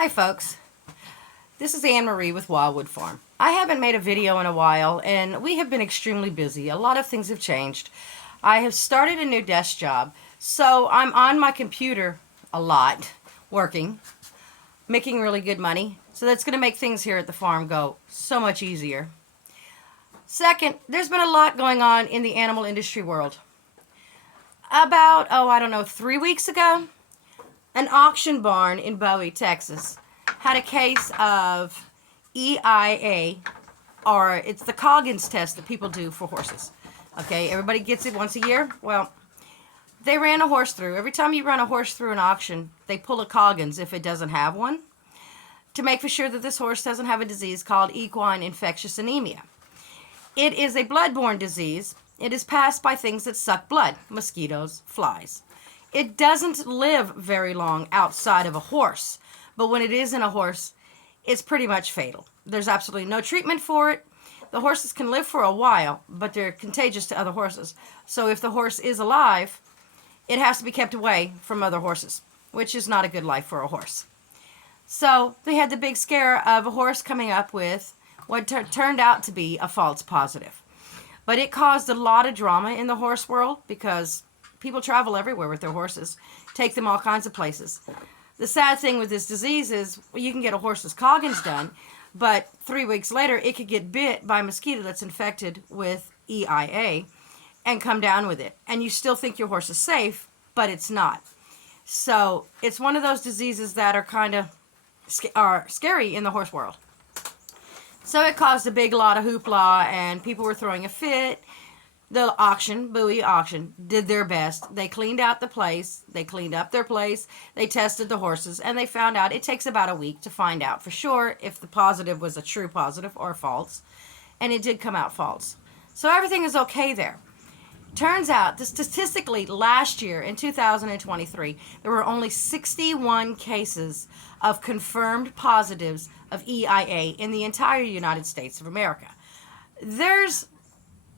Hi folks, this is Anne Marie with Wildwood Farm. I haven't made a video in a while and we have been extremely busy. A lot of things have changed. I have started a new desk job, so I'm on my computer a lot, working, making really good money. So that's going to make things here at the farm go so much easier. Second, there's been a lot going on in the animal industry world. About, 3 weeks ago, an auction barn in Bowie, Texas, had a case of EIA, or it's the Coggins test that people do for horses. Okay, everybody gets it once a year. Well, they ran a horse through. Every time you run a horse through an auction, they pull a Coggins if it doesn't have one, to make for sure that this horse doesn't have a disease called equine infectious anemia. It is a bloodborne disease. It is passed by things that suck blood, mosquitoes, flies. It doesn't live very long outside of a horse, but when it is in a horse, it's pretty much fatal. There's absolutely no treatment for it. The horses can live for a while, but they're contagious to other horses. So if the horse is alive, it has to be kept away from other horses, which is not a good life for a horse. So they had the big scare of a horse coming up with what turned out to be a false positive. But it caused a lot of drama in the horse world because people travel everywhere with their horses, take them all kinds of places. The sad thing with this disease is you can get a horse's Coggins done, but 3 weeks later it could get bit by a mosquito that's infected with EIA and come down with it. And you still think your horse is safe, but it's not. So it's one of those diseases that are kind of scary in the horse world. So it caused a big lot of hoopla and people were throwing a fit. The auction, Bowie auction, did their best. They cleaned out the place. They cleaned up their place. They tested the horses, and they found out it takes about a week to find out for sure if the positive was a true positive or false. And it did come out false. So everything is okay there. Turns out that statistically last year, in 2023, there were only 61 cases of confirmed positives of EIA in the entire United States of America. There's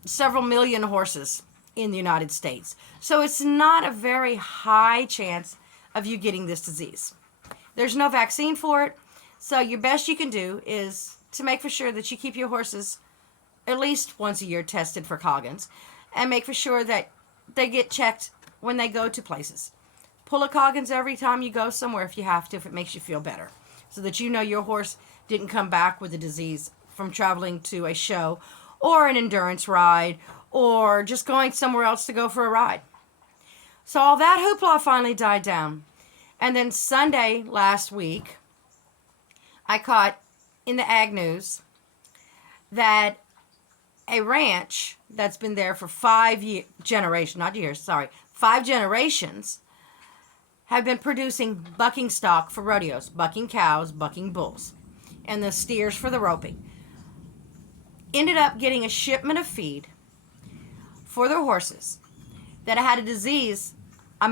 several million horses in the United States. So it's not a very high chance of you getting this disease. There's no vaccine for it. So your best you can do is to make for sure that you keep your horses at least once a year tested for Coggins and make for sure that they get checked when they go to places. Pull a Coggins every time you go somewhere if you have to, if it makes you feel better, so that you know your horse didn't come back with a disease from traveling to a show or an endurance ride, or just going somewhere else to go for a ride. So all that hoopla finally died down. And then Sunday last week, I caught in the Ag News that a ranch that's been there for 5 generations, 5 generations, have been producing bucking stock for rodeos, bucking cows, bucking bulls, and the steers for the roping. Ended up getting a shipment of feed for their horses that had a disease, a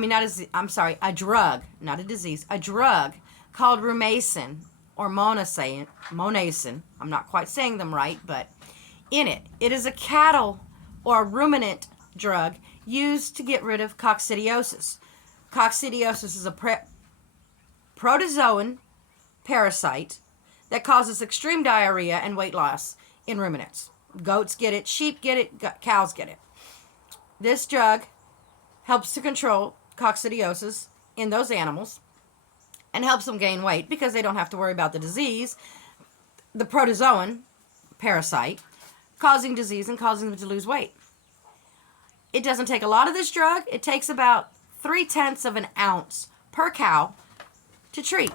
drug, not a disease, a drug called rumacin or monacin. I'm not quite saying them right, but in it. It is a cattle or ruminant drug used to get rid of coccidiosis. Coccidiosis is a protozoan parasite that causes extreme diarrhea and weight loss in ruminants. Goats get it, sheep get it, cows get it. This drug helps to control coccidiosis in those animals and helps them gain weight because they don't have to worry about the disease, the protozoan parasite, causing disease and causing them to lose weight. It doesn't take a lot of this drug. It takes about 0.3 of an ounce per cow to treat.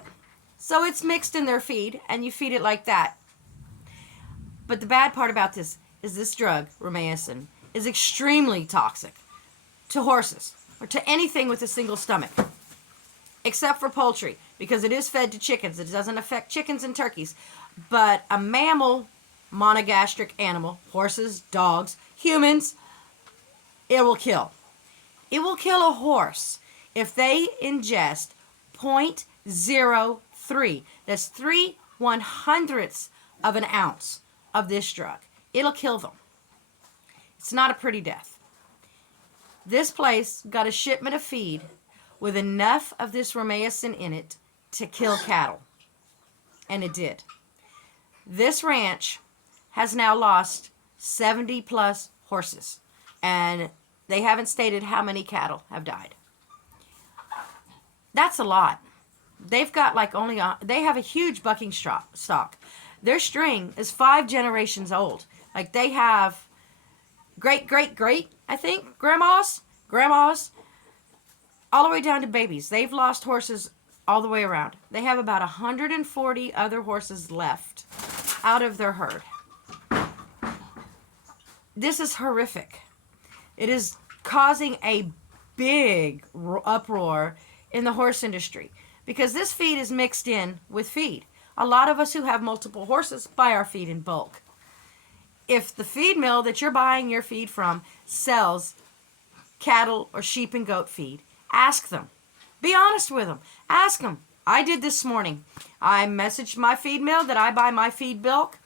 So it's mixed in their feed and you feed it like that. But the bad part about this is this drug, rumacin, is extremely toxic to horses or to anything with a single stomach, except for poultry, because it is fed to chickens. It doesn't affect chickens and turkeys, but a mammal, monogastric animal, horses, dogs, humans, it will kill. It will kill a horse if they ingest 0.03. That's 3/100ths of an ounce of this drug. It'll kill them. It's not a pretty death. This place got a shipment of feed with enough of this rumacin in it to kill cattle. And it did. This ranch has now lost 70 plus horses, and they haven't stated how many cattle have died. That's a lot. They've got they have a huge bucking stock. Their string is 5 generations old. Like, they have great, I think, grandmas, all the way down to babies. They've lost horses all the way around. They have about 140 other horses left out of their herd. This is horrific. It is causing a big uproar in the horse industry because this feed is mixed in with feed. A lot of us who have multiple horses buy our feed in bulk. If the feed mill that you're buying your feed from sells cattle or sheep and goat feed, ask them. Be honest with them. Ask them. I did this morning. I messaged my feed mill that I buy my feed bulk.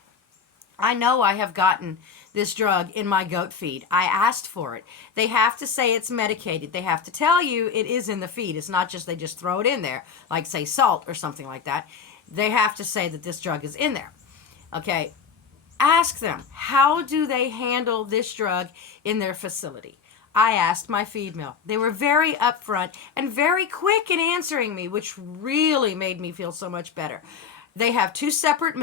I know I have gotten this drug in my goat feed. I asked for it. They have to say it's medicated. They have to tell you it is in the feed. It's not just they just throw it in there, like, say, salt or something like that. They have to say that this drug is in there. Okay, ask them, how do they handle this drug in their facility? I asked my feed mill. They were very upfront and very quick in answering me, which really made me feel so much better. They have 2 separate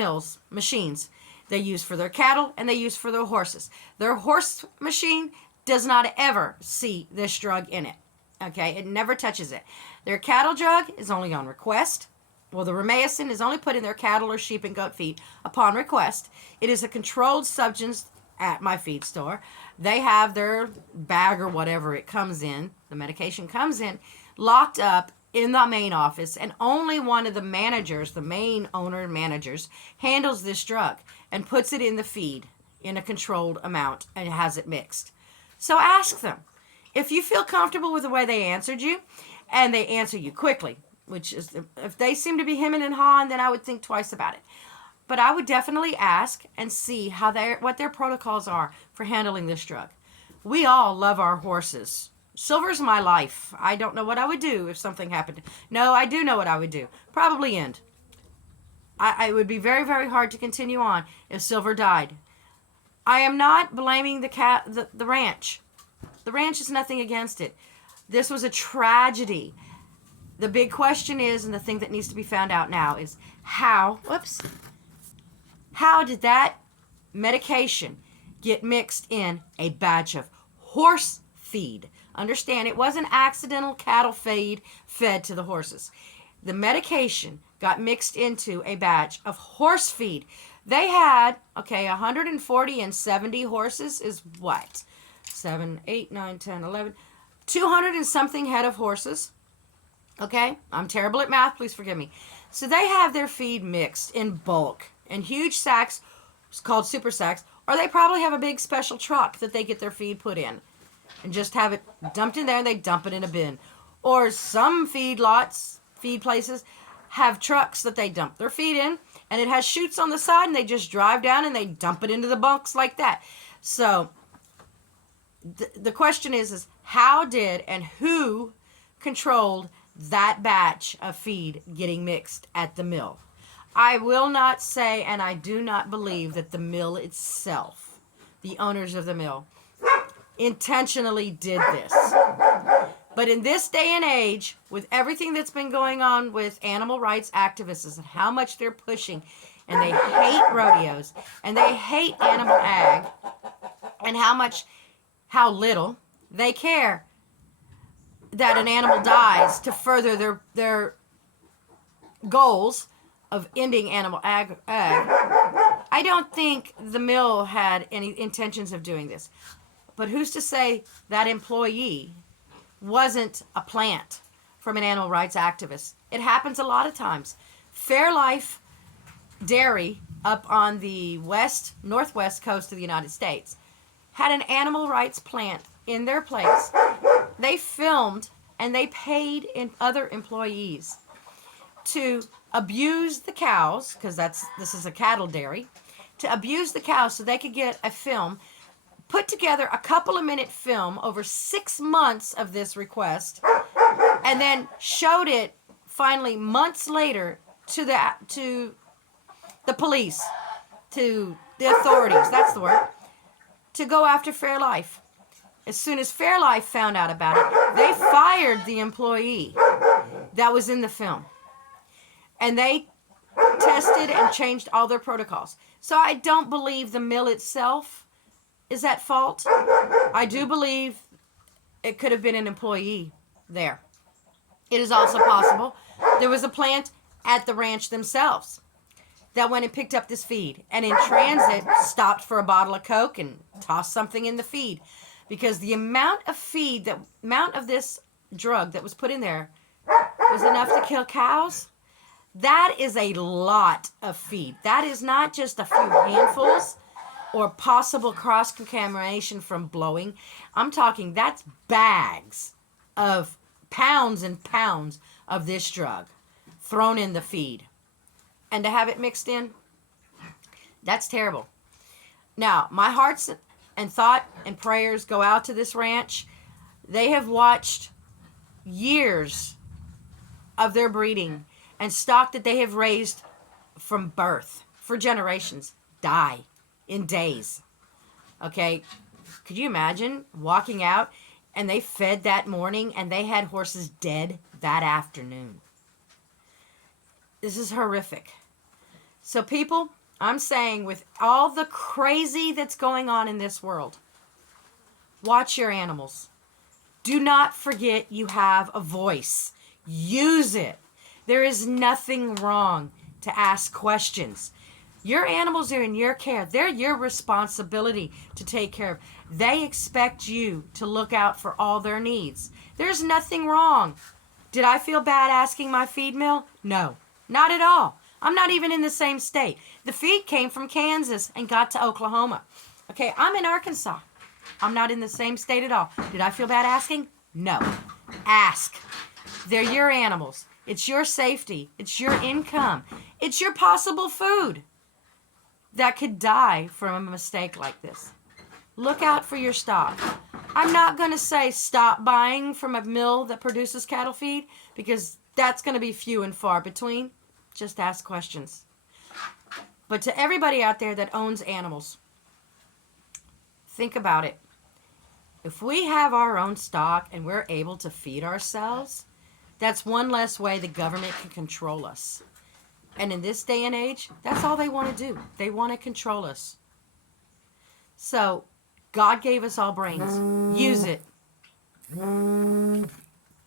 machines. They use for their cattle and they use for their horses. Their horse machine does not ever see this drug in it. Okay, it never touches it. Their cattle drug is only on request. Well, the Romacin is only put in their cattle or sheep and goat feed upon request. It is a controlled substance at my feed store. They have their bag or whatever it comes in, the medication comes in, locked up in the main office, and only one of the managers, the main owner and managers, handles this drug and puts it in the feed in a controlled amount and has it mixed. So ask them. If you feel comfortable with the way they answered you, and they answer you quickly, which is, if they seem to be hemming and hawing, then I would think twice about it. But I would definitely ask and see what their protocols are for handling this drug. We all love our horses. Silver's my life. I don't know what I would do if something happened. No, I do know what I would do. Probably end. It would be very, very hard to continue on if Silver died. I am not blaming the ranch. The ranch is nothing against it. This was a tragedy. The big question is, and the thing that needs to be found out now is how did that medication get mixed in a batch of horse feed? Understand, it wasn't accidental cattle feed fed to the horses. The medication got mixed into a batch of horse feed. They had, 140 and 70 horses is what? 7, 8, 9, 10, 11, 200 and something head of horses. Okay, I'm terrible at math, please forgive me. So they have their feed mixed in bulk in huge sacks, called super sacks, or they probably have a big special truck that they get their feed put in and just have it dumped in there and they dump it in a bin. Or some feed places have trucks that they dump their feed in, and it has chutes on the side and they just drive down and they dump it into the bunks like that. So the question is how did and who controlled that batch of feed getting mixed at the mill? I will not say, and I do not believe that the mill itself, the owners of the mill, intentionally did this. But in this day and age, with everything that's been going on with animal rights activists and how much they're pushing, and they hate rodeos, and they hate animal ag, and how little they care that an animal dies to further their goals of ending animal ag. I don't think the mill had any intentions of doing this. But who's to say that employee wasn't a plant from an animal rights activist? It happens a lot of times. Fairlife Dairy up on the northwest coast of the United States had an animal rights plant in their place. They filmed and they paid other employees to abuse the cows, because this is a cattle dairy, to abuse the cows so they could get a film, put together a couple of minute film over 6 months of this request, and then showed it finally months later to the police, to the authorities, that's the word, to go after Fairlife. As soon as Fairlife found out about it, they fired the employee that was in the film. And they tested and changed all their protocols. So I don't believe the mill itself is at fault. I do believe it could have been an employee there. It is also possible there was a plant at the ranch themselves that went and picked up this feed and in transit stopped for a bottle of Coke and tossed something in the feed. Because the amount of this drug that was put in there was enough to kill cows. That is a lot of feed. That is not just a few handfuls or possible cross-contamination from blowing. I'm talking that's bags of pounds and pounds of this drug thrown in the feed. And to have it mixed in, that's terrible. Now, my heart's and thought and prayers go out to this ranch. They have watched years of their breeding and stock that they have raised from birth for generations die in days. Okay, could you imagine walking out and they fed that morning and they had horses dead that afternoon? This is horrific. So people, I'm saying with all the crazy that's going on in this world, watch your animals. Do not forget you have a voice. Use it. There is nothing wrong to ask questions. Your animals are in your care. They're your responsibility to take care of. They expect you to look out for all their needs. There's nothing wrong. Did I feel bad asking my feed mill? No, not at all. I'm not even in the same state. The feed came from Kansas and got to Oklahoma. Okay, I'm in Arkansas. I'm not in the same state at all. Did I feel bad asking? No. Ask. They're your animals. It's your safety. It's your income. It's your possible food that could die from a mistake like this. Look out for your stock. I'm not going to say stop buying from a mill that produces cattle feed because that's going to be few and far between. Just ask questions. But to everybody out there that owns animals, think about it. If we have our own stock and we're able to feed ourselves, that's one less way the government can control us. And in this day and age, that's all they want to do. They want to control us. So, God gave us all brains. Use it.